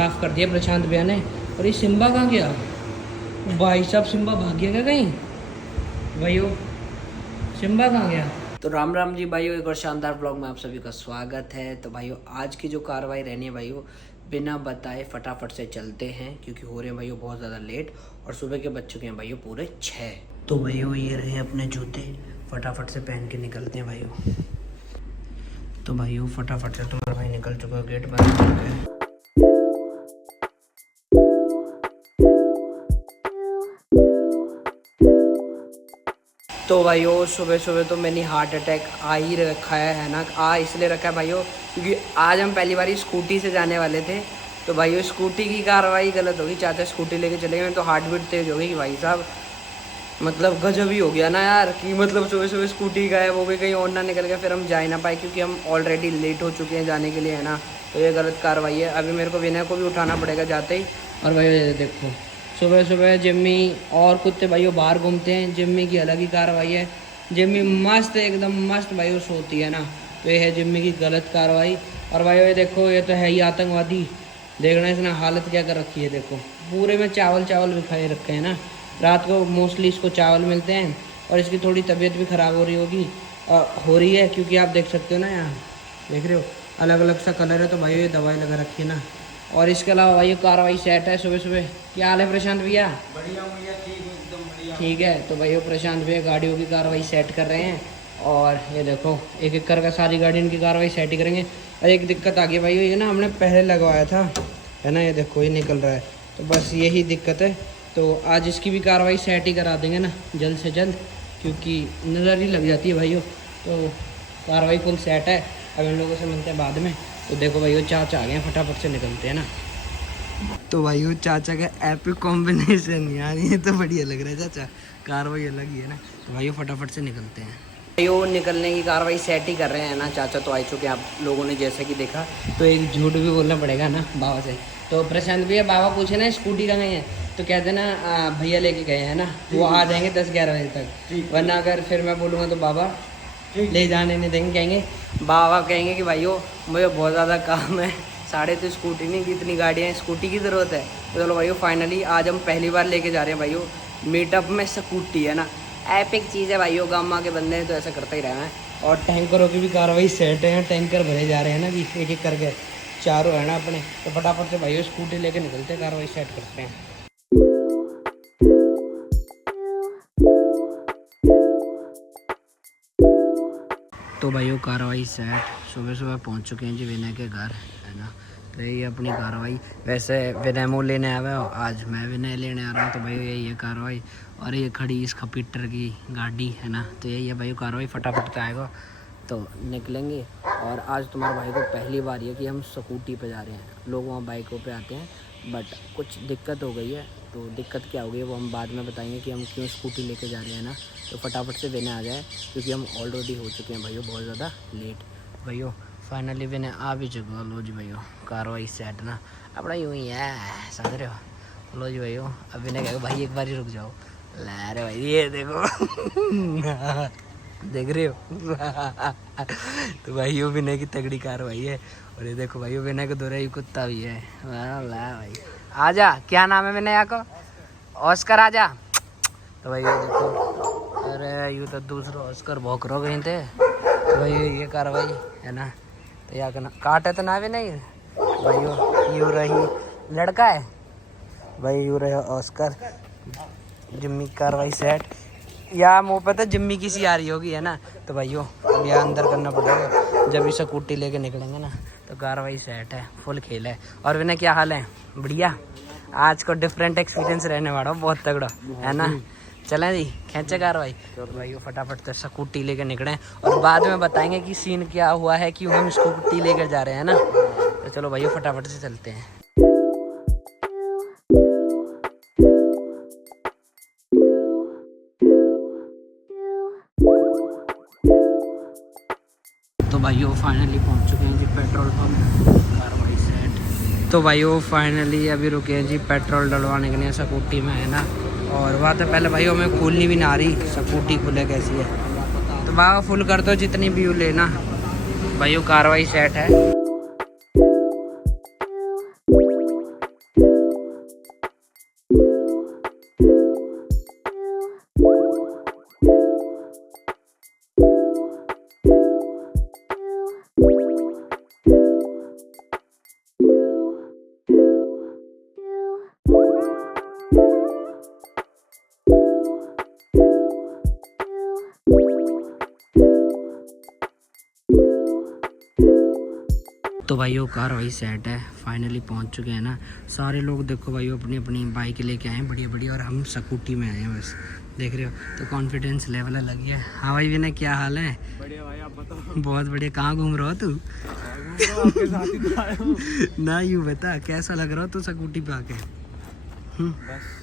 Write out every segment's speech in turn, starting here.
साफ़ कर दिया प्रशांत भैया ने। और ये सिम्बा कहाँ गया भाई साहब? सिम्बा भाग गया क्या कहीं भाइयों? सिम्बा कहाँ गया? तो राम राम जी भाइयों, एक और शानदार ब्लॉग में आप सभी का स्वागत है। तो भाइयों आज की जो कार्रवाई रहनी है भाइयों, बिना बताए फटाफट से चलते हैं क्योंकि हो रहे हैं भाइयों बहुत ज़्यादा लेट और सुबह के बज चुके हैं भाइयों पूरे 6। तो भाइयों ये रहे अपने जूते, फटाफट से पहन के निकलते हैं भाइयों। तो भाइयों फटाफट से तुम्हारा भाई निकल चुका है, गेट बंद कर चुका है। तो भाइयों सुबह सुबह तो मैंने हार्ट अटैक आ ही रखा है ना, आ इसलिए रखा है भाइयों क्योंकि आज हम पहली बार स्कूटी से जाने वाले थे। तो भाइयों स्कूटी की कार्रवाई गलत होगी, चाचा स्कूटी लेके चले गए तो हार्ट बीट तेज हो गई कि भाई साहब मतलब गजब ही हो गया ना यार, कि मतलब सुबह सुबह स्कूटी गायब हो गई, कहीं और ना निकल गया, फिर हम जा ही ना पाए क्योंकि हम ऑलरेडी लेट हो चुके हैं जाने के लिए है ना। तो ये गलत कार्रवाई है। अभी मेरे को विनय को भी उठाना पड़ेगा जाते ही। और भाई ये देखो सुबह सुबह जिम्मी और कुत्ते भाइयों बाहर घूमते हैं, जिम्मी की अलग ही कार्रवाई है। जिम्मी मस्त एकदम मस्त भाइयों सोती है ना, तो ये है जिम्मी की गलत कार्रवाई। और भाइयों ये देखो ये तो है ही आतंकवादी, देखना इसने हालत क्या कर रखी है। देखो पूरे में चावल चावल बिखाए रखे हैं ना, रात को मोस्टली इसको चावल मिलते हैं। और इसकी थोड़ी तबीयत भी ख़राब हो रही होगी, हो रही है क्योंकि आप देख सकते हो ना, यहाँ देख रहे हो अलग अलग सा कलर है। तो भाई ये दवाई लगा रखी है ना। और इसके अलावा भाई कार्रवाई सेट है। सुबह सुबह क्या हाल है प्रशांत भैया? बढ़िया भैया, ठीक एकदम बढ़िया। ठीक है। तो भाई प्रशांत भैया गाड़ियों की कार्रवाई सेट कर रहे हैं। और ये देखो एक एक करके सारी गाड़ी इनकी कार्रवाई सेट ही करेंगे। और एक दिक्कत आ गई भाई, ये ना हमने पहले लगवाया था है ना, ये देखो ये निकल रहा है, तो बस यही दिक्कत है। तो आज इसकी भी कार्रवाई सेट ही करा देंगे ना जल्द से जल्द, क्योंकि नज़र ही लग जाती है भाइयों। तो कार्रवाई फुल सेट है। अब इन लोगों से मिलते हैं बाद में। तो देखो भाइयों चाचा आ गए हैं, फटाफट से निकलते हैं ना। तो भाइयों चाचा का एपिक कॉम्बिनेशन यार, ये तो बढ़िया लग रहा है चाचा, कार्रवाई अलग ही है ना। तो भाइयों फटाफट से निकलते हैं। भाइयों निकलने की कार्रवाई सेट ही कर रहे हैं ना, चाचा तो आ चुके हैं आप लोगों ने जैसे कि देखा। तो एक झूठ भी बोलना पड़ेगा ना बाबा से। तो प्रशांत भैया बाबा पूछे ना स्कूटी कहाँ गई है, तो कहते ना भैया लेके गए हैं ना, वो आ जाएंगे 10-11 बजे तक। वरना अगर फिर मैं बोलूँगा तो बाबा ले जाने नहीं देंगे, कहेंगे बाबा कहेंगे कि भाइयों मुझे बहुत ज़्यादा काम है, साढ़े तो स्कूटी नहीं कितनी गाड़ियाँ हैं, स्कूटी की ज़रूरत है। तो चलो भाइयों फाइनली आज हम पहली बार लेके जा रहे हैं भाइयों मीटअप में स्कूटी है ना, एपिक चीज़ है भाइयों। गामा के बंदे हैं तो ऐसा करता ही रहना है। और टैंकरों की भी कार्रवाई सेट है, टैंकर भरे जा रहे हैं ना जी एक एक करके, चारों है ना अपने। तो फटाफट से भाइयों स्कूटी लेके निकलते हैं, कार्रवाई सेट करते हैं। तो भाइयों कार्रवाई सेट, सुबह सुबह पहुंच चुके हैं जी विनय के घर है ना। तो यही अपनी कार्रवाई, वैसे विनय मो लेने आया हुआ है, आज मैं विनय लेने आ रहा हूँ। तो भाई यही है कार्रवाई। और ये खड़ी इस खपीटर की गाड़ी है ना, तो यही है भाई कार्रवाई। फटाफट से आएगा तो निकलेंगे। और आज तुम्हारे भाई को पहली बार ये कि हम स्कूटी पे जा रहे हैं, लोग वहाँ बाइकों पे आते हैं, बट कुछ दिक्कत हो गई है। तो दिक्कत क्या हो गई है वो हम बाद में बताएंगे कि हम क्यों स्कूटी लेके जा रहे हैं ना। तो फटाफट से विनय आ जाए क्योंकि हम ऑलरेडी हो चुके हैं भाइयों बहुत ज़्यादा लेट। भाइयों फाइनली विनय आ भी चुका। लो जी भाइयों कार्रवाई सेट ना, अपना यूँ ही है समझ रहे हो। लो जी भाइयों अब विनय कहेगा भाई एक बार ही रुक जाओ। ला रहे भाई ये देखो देख रहे हो तो भाइयों विनय की तगड़ी कार्रवाई है। और ये देखो भाइयों विनय को दोहरा कुत्ता भी है। ला भाई आजा, क्या नाम है विनय को? ऑस्कर आजा। तो भाई ये देखो, अरे यूँ तो दूसरा ऑस्कर भौंक रहो कहीं थे। तो भाई ये कार्रवाई है ना, तो या करना काटे तो ना भी नहीं भाई। यूँ रही लड़का है भाई, यूँ रहे ऑस्कर। जिम्मी कार्रवाई सेट, या मुँह पे तो जिम्मी की सी आ रही होगी है ना। तो भाइयों अब यहाँ अंदर करना पड़ेगा, जब इसे स्कूटी लेके निकलेंगे ना। तो कार्रवाई सेट है, फुल खेल है। और विनय क्या हाल है? बढ़िया। आज को डिफरेंट एक्सपीरियंस रहने वाला बहुत तगड़ा है ना। चलें जी खींचे कार्रवाई। तो भाई फटाफट से स्कूटी लेके निकले और बाद में बताएंगे कि सीन क्या हुआ है, क्यों हम स्कूटी लेकर जा रहे हैं ना। तो चलो भाई फटाफट से चलते हैं। तो भाइयों फाइनली पहुंच चुके हैं जी पेट्रोल पंप, कार्रवाई सेट। तो भाइयों फाइनली अभी रुके हैं जी पेट्रोल डलवाने के लिए स्कूटी में है ना। और बात है पहले भाइयों में खुलनी भी ना रही, स्कूटी खुले कैसी है। तो बाबा फुल कर दो जितनी भी लेना। भाइयों कार्रवाई सेट है। तो भाइयों कार वही सेट है, फाइनली पहुंच चुके हैं ना। सारे लोग देखो भाइयों अपनी अपनी बाइक लेके आए हैं बढ़िया बढ़िया, और हम स्कूटी में आए हैं बस, देख रहे हो। तो कॉन्फिडेंस लेवल अलग है। हाँ भाई विनय, क्या हाल है? बढ़िया भाई, आप बताओ। बहुत बढ़िया। कहाँ घूम रहा हो तू? आपके साथ ही तो आया हूँ। ना यूँ बता, कैसा लग रहा हो तू स्कूटी पे आके? बस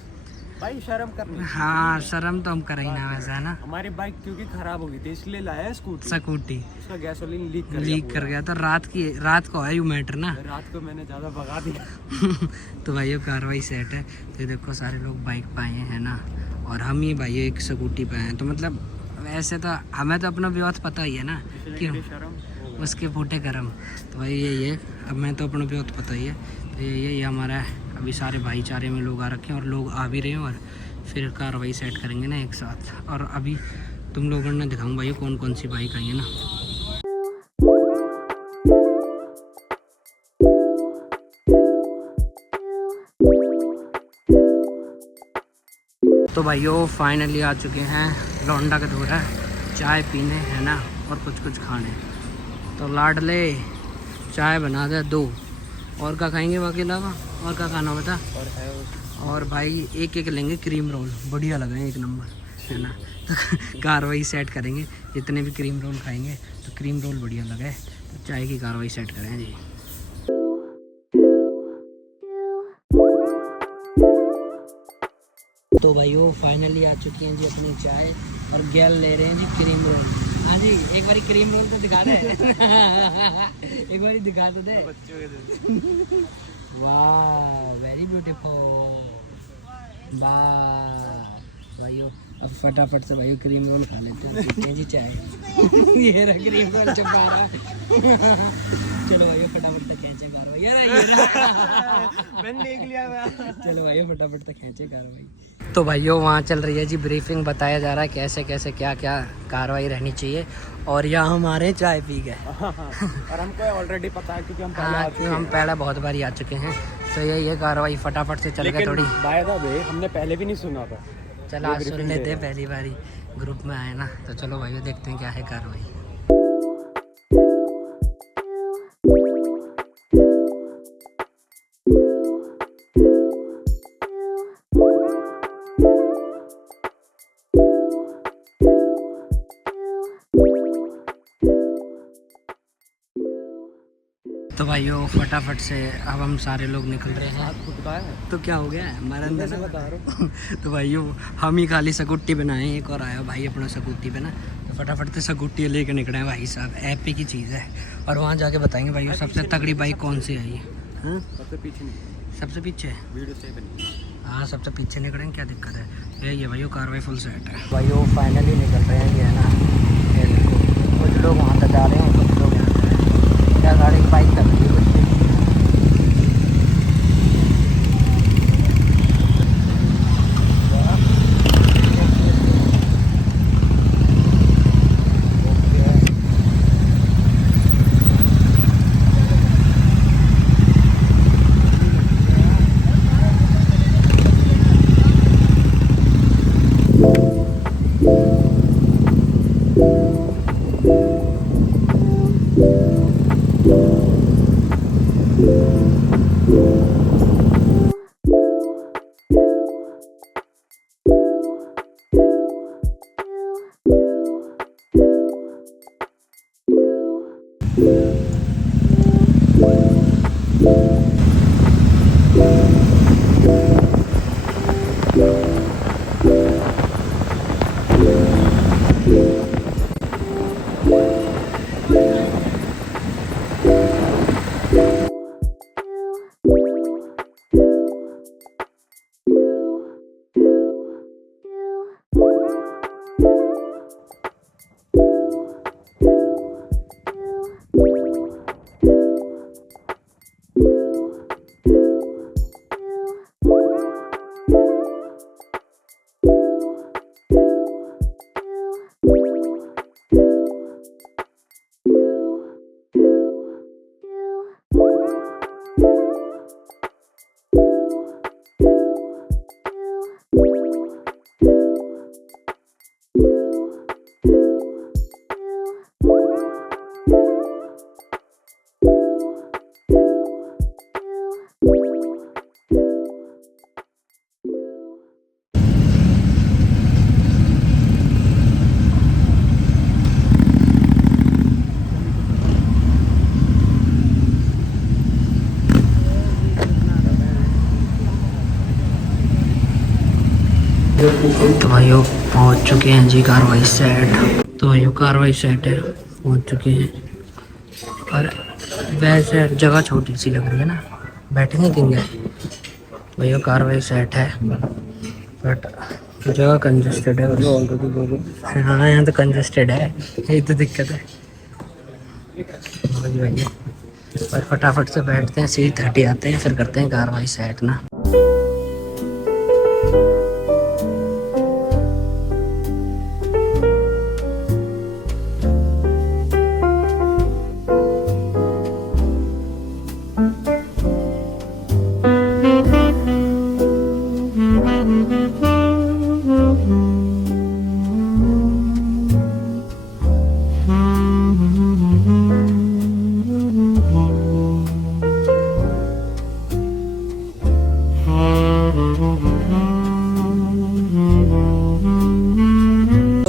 भाई शर्म करनी। हाँ शर्म तो हम कर ही ना वैसे, है ना। हमारी बाइक क्योंकि खराब हो गई थी इसलिए लाया स्कूटी। स्कूटी उसका गैसोलीन लीक कर गया तो रात को है यू मैटर ना। रात को मैंने ज़्यादा भगा दिया। तो भाइयों कार्रवाई सेट है। तो देखो सारे लोग बाइक पे आए हैं ना, और हम ही भाई एक स्कूटी पे हैं। तो मतलब वैसे तो हमें तो अपना व्यवस्थ पता ही है ना, क्यों उसके फूटे करम। तो भाई यही है, अब मैं तो अपना व्यवस्थ पता ही है। तो ये हमारा अभी सारे भाईचारे में लोग आ रखे हैं, और लोग आ भी रहे हैं, और फिर कार्रवाई सेट करेंगे ना एक साथ। और अभी तुम लोगों ने दिखाऊँ भाई कौन कौन सी बाइक आई है ना। तो भाइयों फाइनली आ चुके हैं लौंडा का धोरा चाय पीने, है ना, और कुछ खाने। तो लाडले चाय बना दे 2, और क्या खाएंगे बाकी अलावा? और क्या खाना बता? और भाई एक लेंगे क्रीम रोल, बढ़िया लगे एक नंबर, है ना। तो कार्रवाई सेट करेंगे, जितने भी क्रीम रोल खाएंगे तो क्रीम रोल बढ़िया लगे, तो चाय की कार्रवाई सेट करें जी। तो भाइयों फाइनली आ चुकी हैं जी अपनी चाय, और गैल ले रहे हैं जी क्रीम रोल। हाँ जी, एक बारी क्रीम रोल तो दिखा रहे एक बारी दिखा तो दे। वाह वेरी ब्यूटीफुल, वाह भाइयों। अब फटाफट से भाइयों क्रीम रोल खा लेते हैं, पीते हैं जी चाय। ये रहा क्रीम रोल चपा रहा। चलो भाइयों फटाफट से खींचे कार्रवाई, मैंने देख लिया। चलो भाइयों फटाफट से खींचे कार्रवाई। तो भाइयों वहाँ चल रही है जी ब्रीफिंग, बताया जा रहा है कैसे कैसे क्या क्या कार्रवाई रहनी चाहिए, और यहाँ हमारे चाय पी गए। और हमको ऑलरेडी पता है क्योंकि हम पहले बहुत बार आ चुके हैं। तो ये कार्रवाई फटाफट से चल गए थोड़ी। बाय द वे हमने पहले भी नहीं सुना था। चलो आज सुन लेते हैं, पहली बारी ग्रुप में आए ना। तो चलो भाइयों देखते हैं क्या है कार्रवाई। तो भाइयों फटाफट से अब हम सारे लोग निकल रहे हैं। तो क्या हो गया है मरन से बता रहा हूँ। तो भाइयों हम ही खाली स्कूटी बनाए, एक और आया भाई अपना स्कूटी पे ना। तो फटाफट से स्कूटी लेकर निकले हैं भाई साहब, एपी की चीज़ है। और वहाँ जाके बताएंगे भाई सबसे तगड़ी बाइक कौन सी आई है। सबसे पीछे हाँ सबसे पीछे निकलेंगे, क्या दिक्कत है। ये भाइयों कार्रवाई फुल सेट है। भाइयों फाइनली निकल रहे हैं, ये है ना। ये देखो कुछ लोग वहाँ तक जा रहे हैं, कुछ लोग यहाँ पर क्या गाड़ी की बाइक कर रही है कुछ भी। तो भाइयों पहुंच चुके हैं जी कार्रवाई सेट। तो भाइयों कार्रवाई सेट है, पहुंच चुके हैं। और वैसे जगह छोटी सी लग रही है ना, बैठेंगे किंगे। भैया कार्रवाई सेट है बट जगह कंजस्टेड है। हाँ यहाँ तो कंजस्टेड है, यही तो दिक्कत है भैया। पर फटाफट से बैठते हैं, सीट 30 आते हैं, फिर करते हैं कार्रवाई सेट ना।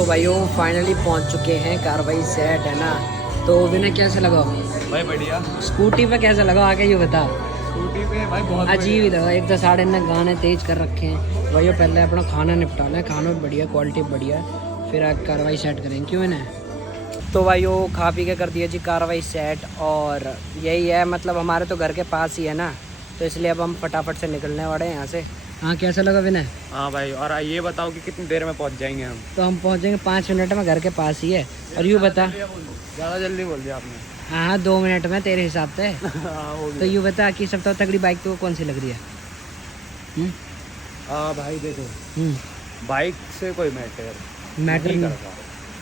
भाइयों फाइनली पहुंच चुके हैं, कार्रवाई सेट है ना। तो विनय कैसा लगा भाई? बढ़िया। स्कूटी पे कैसा लगा आके ये बता। स्कूटी पे भाई बहुत अजीब ही लगा, एक तो साढ़े ने गाने तेज कर रखे हैं। भाइयों पहले अपना खाना निपटाना है, खाना भी बढ़िया, क्वालिटी बढ़िया है, फिर आगे कार्रवाई सेट करेंगे। क्यों विनय? तो भाइयों खा पी के कर दिया जी कार्रवाई सेट। और यही है, मतलब हमारे तो घर के पास ही है ना, तो इसलिए अब हम फटाफट से निकलने वाले हैं यहाँ से। हाँ कैसा लगा विनय? हाँ भाई, और ये बताओ कि कितनी देर में पहुंच जाएंगे हम? तो हम पहुँचेंगे 5 मिनट में, घर के पास ही है। और यूँ बता, ज़्यादा जल्दी बोल दिया आपने। हाँ 2 मिनट में तेरे हिसाब से। तो यूँ बता कि सबसे तगड़ी बाइक तो कौन सी लग रही है? भाई देखो, बाइक से कोई मैटर नहीं करता।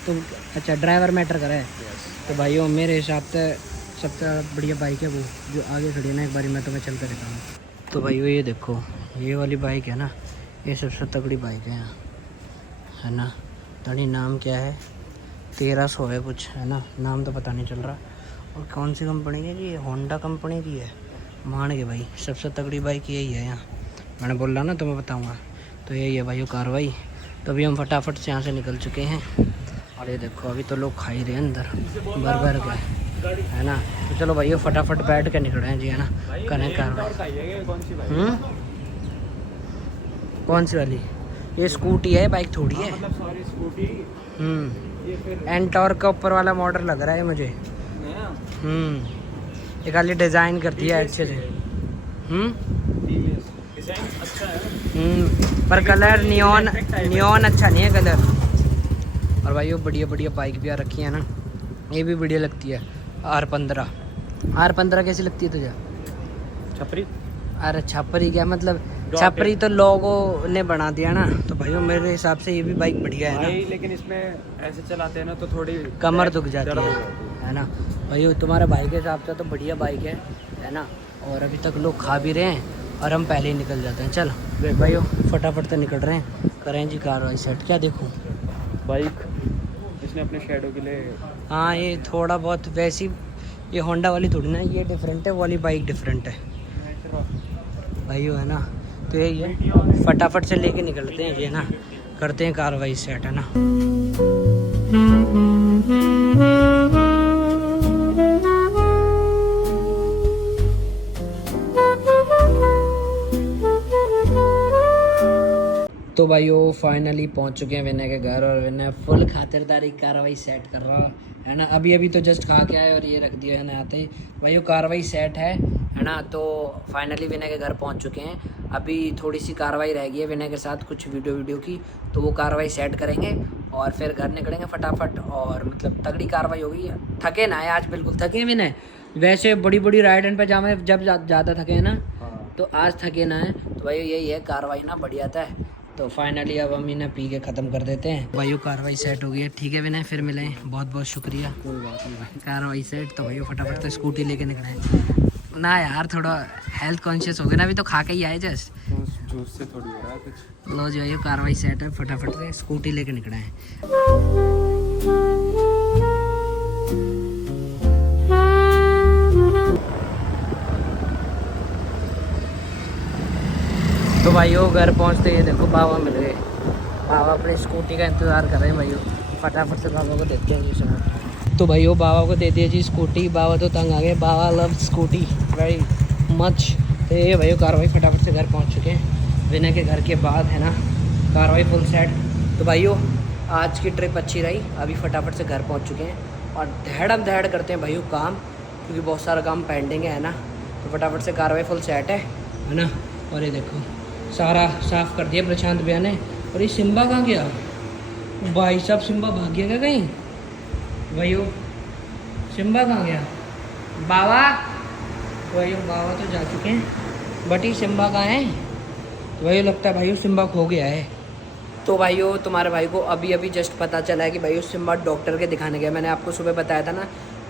तो अच्छा ड्राइवर मैटर करे। तो भाइयों मेरे हिसाब से सबसे बढ़िया बाइक है वो जो आगे खड़ी है ना, एक बारी मैं तुम्हें चल कर दिखाऊँ। तो भाइयों ये देखो, ये वाली बाइक है ना, ये सबसे तगड़ी बाइक है यहाँ, है ना। तड़ी नाम क्या है, 1300 है कुछ, है ना, नाम तो पता नहीं चल रहा। और कौन सी कंपनी है जी? होंडा कंपनी की है। मान के भाई सबसे तगड़ी बाइक यही है यहाँ, मैंने बोल रहा ना तुम्हें बताऊँगा। तो यही है भाइयों कार्रवाई। तो अभी हम फटाफट से यहाँ से निकल चुके हैं। और ये देखो अभी तो लोग खा ही रहे हैं अंदर भर के, है ना। तो चलो भाइयों फटाफट बैठ के निकल रहे हैं जी, है ना, करें कार्रवाई। कौन सी वाली? ये स्कूटी है, बाइक थोड़ी है। Sorry scooty. एंटॉर का ऊपर वाला मॉडल लग रहा है मुझे। ये खाली डिज़ाइन कर दिया है अच्छे से। अच्छा है। पर कलर नियॉन अच्छा नहीं है कलर। और भाई वो बढ़िया बढ़िया बाइक भी आ रखी है ना, ये भी बढ़िया लगती है। R15 कैसी लगती है तुझे? छपरी। अरे छपरी क्या मतलब, छपरी तो लोगों ने बना दिया ना। तो भाइयों मेरे हिसाब से ये भी बाइक बढ़िया है ना, लेकिन इसमें ऐसे चलाते हैं ना तो थोड़ी कमर दुख जाती है ना। भाइयों तुम्हारे भाई के हिसाब से तो बढ़िया बाइक है ना। और अभी तक लोग खा भी रहे हैं और हम पहले ही निकल जाते हैं। चल भाइयों फटाफट से निकल रहे हैं, करें जी कार्रवाई सेट। क्या देखूँ बाइक इसने अपने शेडो के लिए। हाँ ये थोड़ा बहुत वैसी, ये होंडा वाली थोड़ी ना, ये डिफरेंट है, वाली बाइक डिफरेंट है भाइयों, है ना। तो यही है, फटाफट से लेके निकलते हैं ये ना, करते हैं कार्रवाई सेट, है ना। तो भाइयों फाइनली पहुंच चुके हैं विनय के घर, और विनय फुल खातिरदारी कार्रवाई सेट कर रहा है ना। अभी तो जस्ट खा के आए और ये रख दिया है ना आते ही। भाइयों कार्रवाई सेट है ना। तो फाइनली विनय के घर पहुंच चुके हैं। अभी थोड़ी सी कार्रवाई रह गई है विनय के साथ, कुछ वीडियो की, तो वो कार्रवाई सेट करेंगे और फिर घर निकलेंगे फटाफट। और मतलब तगड़ी कार्रवाई होगी। थके ना है आज, बिल्कुल थके विनय। वैसे बड़ी बड़ी राइड पे जामे जब ज़्यादा थके हैं ना, तो आज थके ना है। तो भाई यही है, कार्रवाई ना बढ़िया था। तो फाइनली अब हम इन्हें पी के ख़त्म कर देते हैं। भाइयों कार्रवाई सेट हो गई है, ठीक है विनय, फिर मिलें। बहुत बहुत शुक्रिया। कोई बात नहीं, कार्रवाई सेट। तो भाइयों फटाफट से स्कूटी लेके निकले ना यार, थोड़ा हेल्थ कॉन्शियस हो गए ना, अभी तो खा के ही आए जस्ट। जूस से थोड़ी हो रहा है कुछ। लो जी भाइयों कार्रवाई सेट है, फटाफट से स्कूटी लेके निकले हैं। तो भाइयों घर पहुंचते ही देखो बाबा मिल गए। बाबा अपनी स्कूटी का इंतज़ार कर रहे हैं भाइयों, फटाफट से बाबा को देते हैं जी सर। तो भाइयों बाबा को दे दिया जी स्कूटी, बाबा तो तंग आ गए, बाबा लव स्कूटी वेरी मच। तो ये भाइयों कार्रवाई फटाफट से घर पहुंच चुके हैं विनय के घर के बाद, है ना। कार्रवाई फुल सेट, तो भाइयों आज की ट्रिप अच्छी रही, अभी फटाफट से घर पहुंच चुके हैं और धड़म धड़ करते हैं भाइयों काम, क्योंकि बहुत सारा काम पेंडिंग है ना। तो फटाफट से कार्रवाई फुल सेट है ना। और ये देखो सारा साफ़ कर दिया प्रशांत भैया ने। और ये सिम्बा कहाँ गया भाई साहब? सिम्बा भाग गया क्या कहीं भाइयों? सिम्बा कहाँ गया? बाबा भाइयों, बाबा तो जा चुके हैं, बट ये सिम्बा कहाँ है? भाइयों लगता है भाइयों सिम्बा खो गया है। तो भाइयों तुम्हारे भाई को अभी अभी जस्ट पता चला है कि भाइयों सिम्बा डॉक्टर के दिखाने गया। मैंने आपको सुबह बताया था ना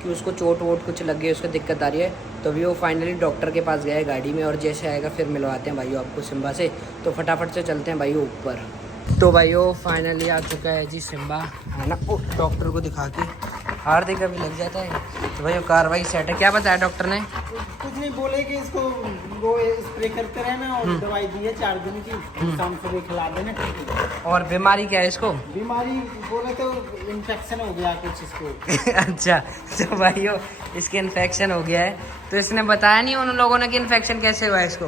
कि उसको चोट वोट कुछ लग गई है, उसको दिक्कत आ रही है। तो अभी वो फाइनली डॉक्टर के पास गया है गाड़ी में, और जैसे आएगा फिर मिलवाते हैं भाइयों आपको सिम्बा से। तो फटाफट से चलते हैं भाइयों ऊपर। तो भाइयों फाइनली आ चुका है जी सिम्बा, है ना। डॉक्टर को दिखा के हार्दिक अभी लग जाता है। तो भाइयों कार्रवाई सेट है। क्या बताया डॉक्टर ने? कुछ नहीं बोले कि इसको वो स्प्रे करते रहना और दवाई दी है 4 दिन की, शाम सुबह खिला देना, ठीक है। और बीमारी क्या है इसको? बीमारी बोले तो इन्फेक्शन हो गया कुछ इसको। अच्छा, तो भाइयों इसके इन्फेक्शन हो गया है। तो इसने बताया नहीं उन लोगों ने कि इन्फेक्शन कैसे हुआ है इसको?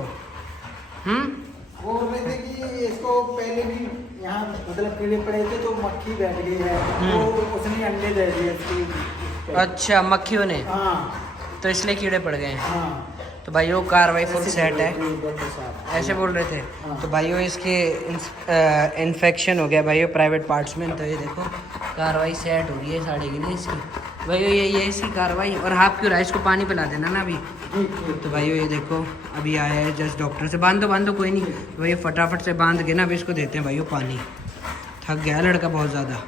वो बोल रहे थे कि इसको पहले भी यहाँ मतलब कीड़े पड़े थे तो मक्खी बैठ गई है, तो उसने अंडे दे दिए इसकी। अच्छा, मक्खियों ने? हाँ तो इसलिए कीड़े पड़ गए हैं। हाँ, तो भाइयों कार्रवाई फुल ऐसे सेट बोल है, रहे थे डॉक्टर साहब। ऐसे बोल रहे थे। हाँ। तो भाइयों इसके इन्फेक्शन हो गया भाइयों प्राइवेट पार्ट्स में। तो ये देखो कार्रवाई सेट हो गई है साड़ी की ना इसकी। भाइयों ये इसकी कार्रवाई। और हाथ क्यों रहा है? इसको पानी पिला देना ना अभी। ठीक ठीक। तो भाइयों ये देखो अभी आया है जस्ट डॉक्टर से। बांध दो कोई नहीं भाइयों, फटाफट से बांध के ना अभी इसको देते हैं भाइयों पानी। थक गया लड़का बहुत ज़्यादा,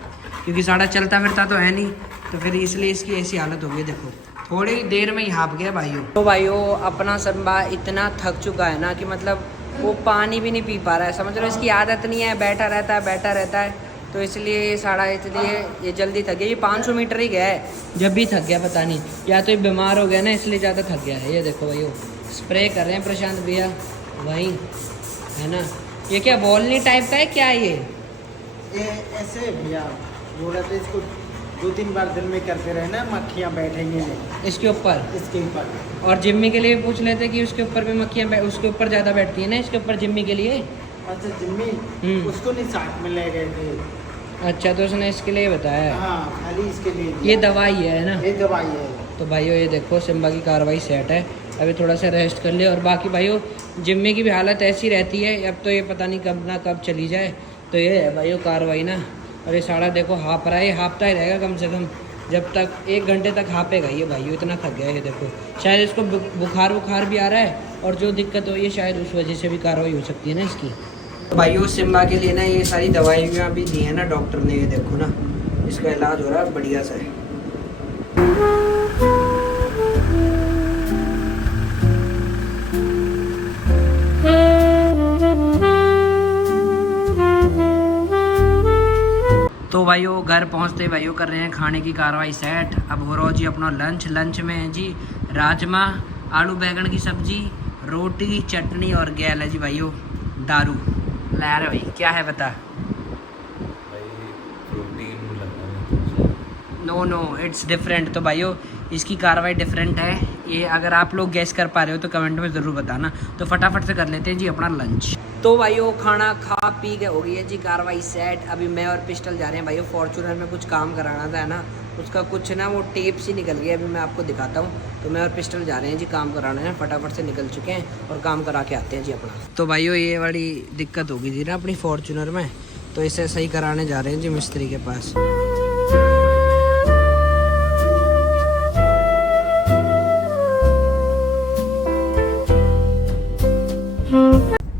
क्योंकि साड़ा चलता फिरता तो है नहीं, तो फिर इसलिए इसकी ऐसी हालत हो गई। देखो थोड़ी देर में ही हाँप गया भाइयों। तो भाइयों अपना सिम्बा इतना थक चुका है ना कि मतलब वो पानी भी नहीं पी पा रहा है, समझ लो। इसकी आदत नहीं है, बैठा रहता है। तो इसलिए ये साड़ा, इसलिए ये जल्दी थक गया। ये 500 मीटर ही गया है, जब भी थक गया पता नहीं, या तो ये बीमार हो गया ना इसलिए ज़्यादा थक गया है। ये देखो भाइयों स्प्रे कर रहे हैं प्रशांत भैया वहीं, है ना। ये क्या वॉलनी टाइप का है क्या ये ऐसे भैया बोला तो इसको 2-3 बार दिन में करते रहे ना, मक्खियाँ बैठेंगी नहीं इसके ऊपर? इसके ऊपर। और जिम्मी के लिए पूछ लेते कि उसके ऊपर भी मक्खियाँ उसके ऊपर ज़्यादा बैठती है ना, इसके ऊपर जिम्मी के लिए। अच्छा जिम्मी, उसको नहीं साथ में ले गए थे। अच्छा, तो उसने इसके लिए बताया। हाँ खाली इसके लिए। ये दवाई है ना? ये दवाई है। तो भाइयों ये देखो सिम्बा की कार्रवाई सेट है। अभी थोड़ा सा रेस्ट कर ले। और बाकी भाइयों जिम्मी की भी हालत ऐसी रहती है, अब तो ये पता नहीं कब ना कब चली जाए। तो ये है भाइयों कार्रवाई ना। और ये साड़ा देखो हाँप रहा है, ये हाँपता ही रहेगा कम से कम, जब तक 1 घंटे तक हाँपेगा ये भाइयों। इतना थक गया है ये देखो। शायद इसको बुखार भी आ रहा है, और जो दिक्कत हुई है शायद उस वजह से भी कार्रवाई हो सकती है ना इसकी। भाइयों सिम्बा के लिए ना ये सारी दवाइयाँ भी दी है ना डॉक्टर ने। ये देखो ना इसका इलाज हो रहा है बढ़िया सा है। तो भाइयों घर पहुंचते भाइयों कर रहे हैं खाने की कार्रवाई सेट। अब हो रहा जी अपना लंच में है जी राजमा, आलू बैंगन की सब्जी, रोटी, चटनी और गैल है जी भाइयों दारू। ला रहे भाई क्या है बता? No it's different. तो भाइयों इसकी कार्रवाई डिफरेंट है ये। अगर आप लोग गैस कर पा रहे हो तो कमेंट में ज़रूर बताना। तो फटाफट से कर लेते हैं जी अपना लंच। तो भाइयों खाना खा पी के हो गई है जी कार्रवाई सेट। अभी मैं और पिस्टल जा रहे हैं भाइयों फॉर्च्यूनर में, कुछ काम कराना था ना, उसका कुछ ना वो टेप सी निकल गया। अभी मैं आपको दिखाता हूँ। तो मैं और पिस्टल जा रहे हैं जी काम कराने हैं, फटाफट से निकल चुके हैं और काम करा के आते हैं जी अपना। तो भाइयों ये बड़ी दिक्कत हो गई थी ना अपनी फॉर्च्यूनर में, तो इसे सही कराने जा रहे हैं जी मिस्त्री के पास।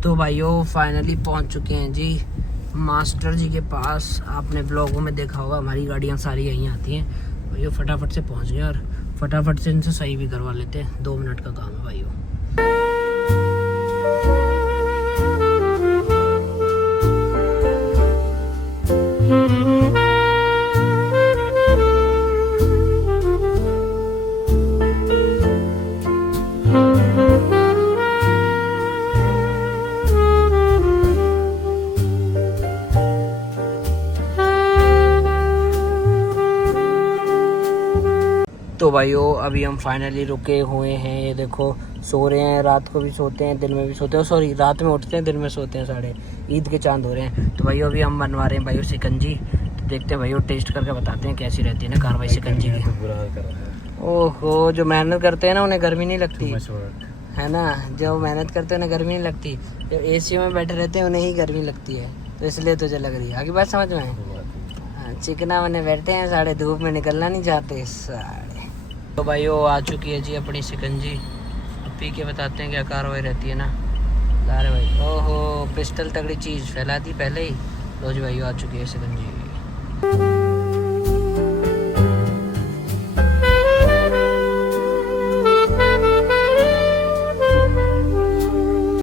तो भाइयों फाइनली पहुंच चुके हैं जी मास्टर जी के पास। आपने ब्लॉगों में देखा होगा हमारी गाड़ियां सारी यहीं आती हैं भाइयों। फटाफट से पहुंच गए और फटाफट से इनसे सही भी करवा लेते हैं। 2 मिनट का काम है भाइयों। तो भाइयों अभी हम फाइनली रुके हुए हैं। ये देखो सो रहे हैं, रात को भी सोते हैं दिन में भी सोते हैं, सॉरी रात में उठते हैं दिन में सोते हैं, साढ़े ईद के चांद हो रहे हैं। तो तो भाई अभी हम बनवा रहे हैं भाई शिकंजी, तो देखते हैं भाई टेस्ट करके बताते हैं कैसी रहती है ना कार्रवाई शिकंजी की। बुरा हाल कर रहा है। ओहो, जो मेहनत करते हैं ना उन्हें गर्मी नहीं लगती Too much work. है ना, जो मेहनत करते हैं उन्हें गर्मी नहीं लगती, जो एसी में बैठे रहते हैं उन्हें ही गर्मी लगती है, तो इसलिए तुझे लग रही है। आगे बात समझ में है। चिकना बने बैठे हैं साढ़े, धूप में निकलना नहीं चाहते साढ़े। तो भाई वो आ चुकी है जी अपनी शिकंजी, अब पी के बताते हैं क्या कार्रवाई रहती है ना। ला रहे भाई, ओहो पिस्टल तगड़ी चीज़ फैला दी पहले ही। लो जी भाई आ चुकी है शिकंजी।